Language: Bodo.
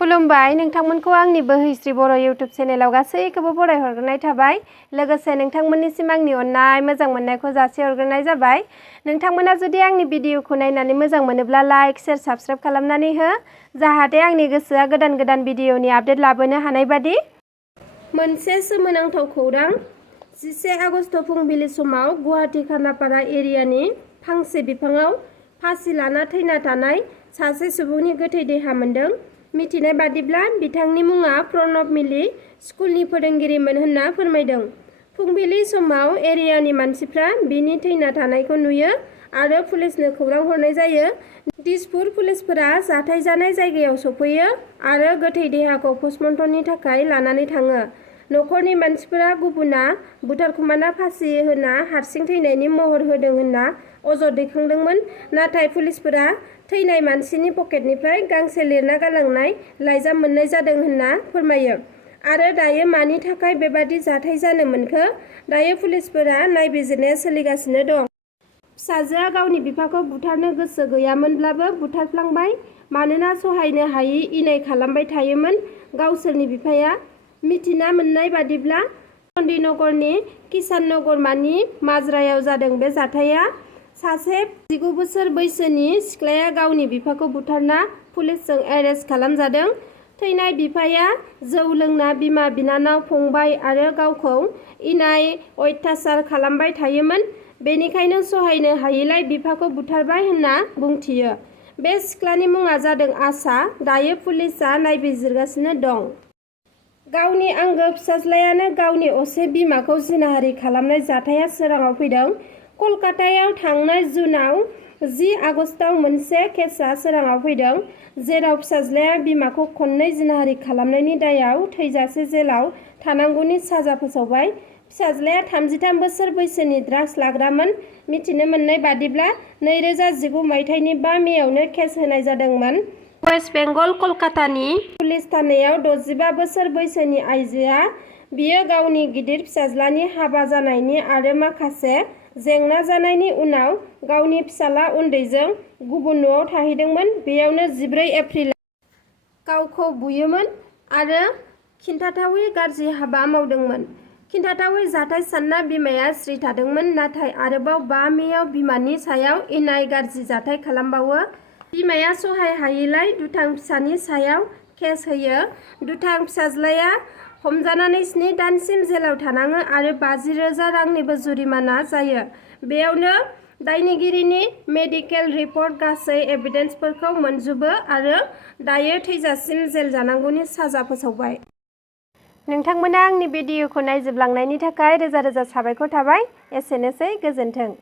खुलुमबाय नोंथांमोनखौ आंनि बोहैस्रि बर' इउट्युब चेनेलाव गासैखौबो बरायहरग्रोनाय थाबाय। लोगोसे नोंथांमोननिसिम आंनि अननाय मोजां मोननायखौ जासिहरग्रोनाय जाबाय। नोंथांमोना जुदि आंनि भिडिअखौ नायनानै मोजां मोनोब्ला लाइक, शेयार, साबस्क्राइब खालामनानै हो, जाहाथे आंनि गोसोआ गोदान गोदान भिडिअनि आपडेट लाबोनो हानाय बादि। मोनसे सोमोनांथाव खौरां। 11 आगस्ट फुंबिलि समाव गुवाहाटी खानापारा एरियानि फांसे बिफाङाव फासि लाना थैना थानाय सासे सुबुंनि गोथै देहा मोन्दों। मिथिनाय बादिब्ला बिथांनि मुङा प्रणब मिलि, स्कुलनि फोरोंगिरिमोन होनना फोरमायदों। फुंबिलि समाव एरियानि मानसिफ्रा बिनि थैना थानायखौ नुयो आरो पुलिसनो खौरां हरनाय जायो। दिसपुर पुलिसफोरा जाथाय जानाय जायगायाव सफैयो आरो गोथै देहाखौ पस्टमर्टमनि थाखाय लानानै थाङो। न'खरनि मानसिफोरा गुबुना बुथारखुमाना फासि होना हारसिं थैनायनि महर होदों होनना अजद दैखांदोंमोन, नाथाय पुलिसफोरा थैनाय मानसिनि पकेटनिफ्राय गांसे लिरना गालांनाय लाइजाम मोननाय जादों होनना फोरमायो। आरो दायो मानि थाखाय बेबादि जाथाय जानो मोनखो? दायो पुलिसफोरा नायबिजिरनाया सोलिगासिनो दं। फिसाजोआ गावनि बिफाखौ बुथारनो गोसो गैयामोनब्लाबो बुथारफ्लांबाय, मानोना सहायनो हायै इनाय खालामबाय थायोमोन गावसोरनि बिफाया। मिथिना मोननाय बादिब्ला चन्डीनगरनि किषाननगरमानि माजरायाव जादों बे जाथाया। सासे 19 बोसोर बैसोनि सिख्लाया गावनि बिफाखौ बुथारना पुलिसजों एरेस्ट खालामजादों। थैनाय बिफाया जौ लोंना बिमा बिनानाव फंबाय आरो गावखौ इनाय अयथासार खालामबाय थायोमोन, बेनिखायनो सहायनो हायैलाय बिफाखौ बुथारबाय होनना बुंथियो। बे सिख्लानि मुङा जादों आशा। दायो पुलिसआ नायबिजिरगासिनो दं। गावनि आंगो फिसाज्लायानो गावनि असे बिमाखौ जिनाहारि खालामनाय जाथाया सोराङाव फैदों। कलकातायाव थांनाय जुनआव 10 आगस्टआव मोनसे केसआ सोराङाव फैदों, जेराव फिसाज्लाया बिमाखौ खननै जिनाहारि खालामनायनि दायाव थैजासे जेलाव थानांगौनि साजा फोसावबाय। फिसाज्लाया 33 बोसोर बैसोनि ड्राग्स लाग्रामोन। मिथिनो मोननाय बादिब्ला 2019 मायथाइनि 5 मेआवनो केस होनाय जादोंमोन। वेस्ट बेंगल कलकातानि पुलिस थानायाव 65 बोसोर बैसोनि आइजोआ बियो गावनि गिदिर फिसाज्लानि हाबा जानायनि आरो माखासे जेंना जानायनि उनाव गावनि फिसाला उन्दैजों गुबुन न'आव थाहैदोंमोन। बेयावनो 14 एप्रिलाव गावखौ बुयोमोन आरो खिन्थाथावै गाज्रि हाबा मावदोंमोन। खिन्थाथावै जाथाय सानना बिमाया स्रि थादोंमोन, नाथाय आरोबाव 5 मेआव बिमानि सायाव इनाय गाज्रि जाथाय खालामबावो। बिमाया सहाय हायैलाय दुथां फिसानि सायाव केस होयो। दुथां फिसाज्लाया हमजानानै 7 दानसिम जेलाव थानाङो आरो 50,000 रांनिबो जुरिमाना जायो। बेयावनो दायनिगिरिनि मेडिकेल रिपर्ट गासै एभिडेन्सफोरखौ मोनजोबो आरो दायो थैजासिम जेल जानांगौनि साजा फोसावबाय। नोंथांमोना आंनि भिडिअखौ नायजोबलांनायनि थाखाय रोजा रोजा साबायखर थाबाय। एसेनोसै, गोजोन्थों।